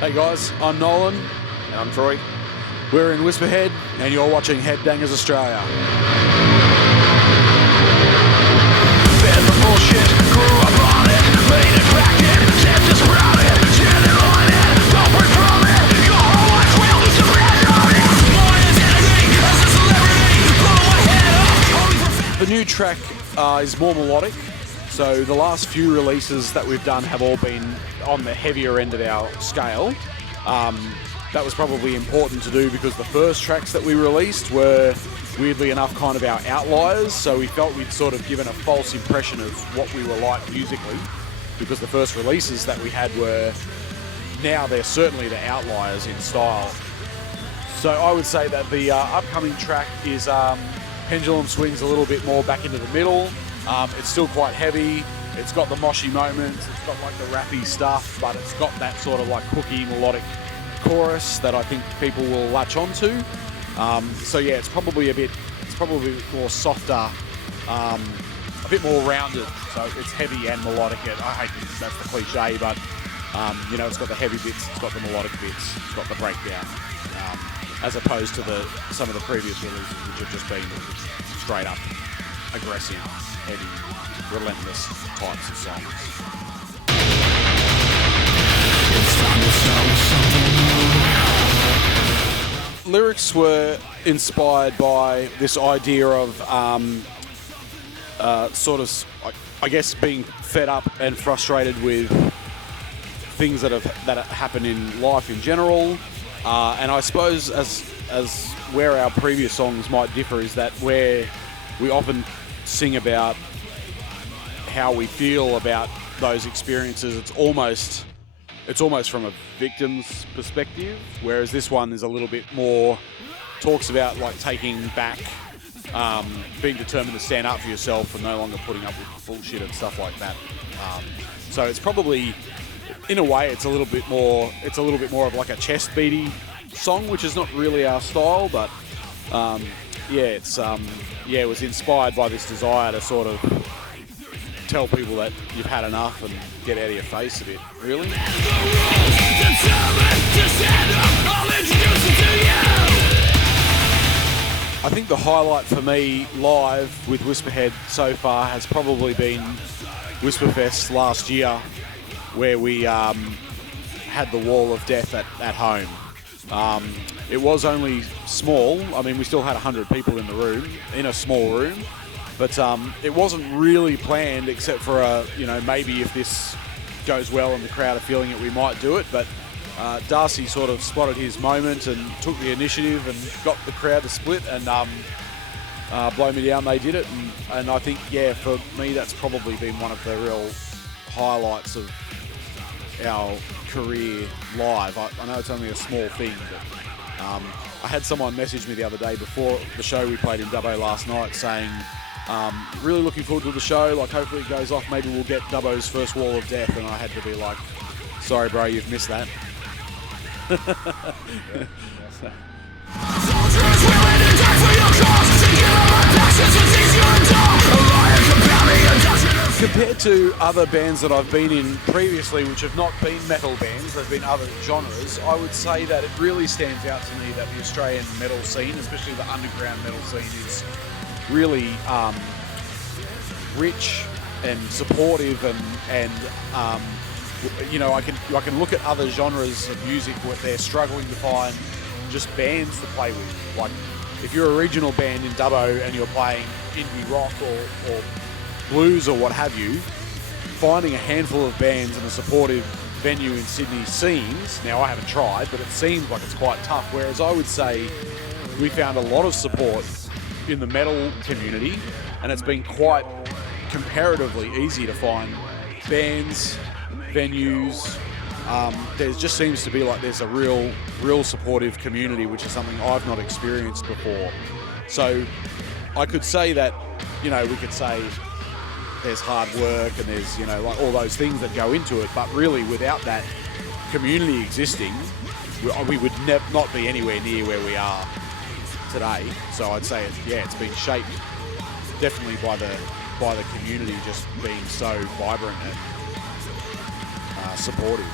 Hey guys, I'm Nolan. And I'm Troy. We're in Whisperhead and you're watching Headbangers Australia. Fed the bullshit, grew up on it, made it, cracked it, kept us crowded, standing on it, don't break from it, your whole life will depend on it. My identity as a celebrity, blow my head off. The new track is more melodic. So the last few releases that we've done have all been on the heavier end of our scale. That was probably important to do because the first tracks that we released were, weirdly enough, kind of our outliers. So we felt we'd sort of given a false impression of what we were like musically, because the first releases that we had were, now they're certainly the outliers in style. So I would say that the upcoming track is pendulum swings a little bit more back into the middle. It's still quite heavy. It's got the moshy moments. It's got like the rappy stuff, but it's got that sort of like hooky melodic chorus that I think people will latch onto. So yeah, it's probably more softer, a bit more rounded. So it's heavy and melodic. I hate that's the cliche, but you know, it's got the heavy bits, it's got the melodic bits, it's got the breakdown, as opposed to some of the previous releases, which have just been straight up aggressive, heavy, relentless types of songs. Lyrics were inspired by this idea of sort of, I guess, being fed up and frustrated with things that happen in life in general, and I suppose as where our previous songs might differ is that where we often sing about how we feel about those experiences, it's almost from a victim's perspective, whereas this one is a little bit more, talks about like taking back, being determined to stand up for yourself and no longer putting up with bullshit and stuff like that. So it's probably, in a way, it's a little bit more of like a chest beaty song, which is not really our style, but it was inspired by this desire to sort of tell people that you've had enough and get out of your face a bit, really. I think the highlight for me live with Whisperhead so far has probably been Whisperfest last year, where we had the Wall of Death at home. It was only small. I mean, we still had 100 people in the room, in a small room. But it wasn't really planned, except for maybe if this goes well and the crowd are feeling it, we might do it. But Darcy sort of spotted his moment and took the initiative and got the crowd to split, and blow me down, they did it. And I think, yeah, for me, that's probably been one of the real highlights of our career live. I know it's only a small thing, but I had someone message me the other day before the show we played in Dubbo last night saying, really looking forward to the show, like hopefully it goes off, maybe we'll get Dubbo's first Wall of Death, and I had to be like, sorry bro, you've missed that. Compared to other bands that I've been in previously, which have not been metal bands, there's been other genres, I would say that it really stands out to me that the Australian metal scene, especially the underground metal scene, is really rich and supportive, and I can look at other genres of music where they're struggling to find just bands to play with. Like if you're a regional band in Dubbo and you're playing indie rock or blues or what have you, finding a handful of bands in a supportive venue in Sydney seems, now I haven't tried, but it seems like it's quite tough. Whereas I would say we found a lot of support in the metal community, and it's been quite comparatively easy to find bands, venues. There just seems to be like there's a real supportive community, which is something I've not experienced before. So I could say that, we could say there's hard work and there's, like all those things that go into it, but really without that community existing, we would not be anywhere near where we are today. So I'd say it's been shaped definitely by the community just being so vibrant and supportive.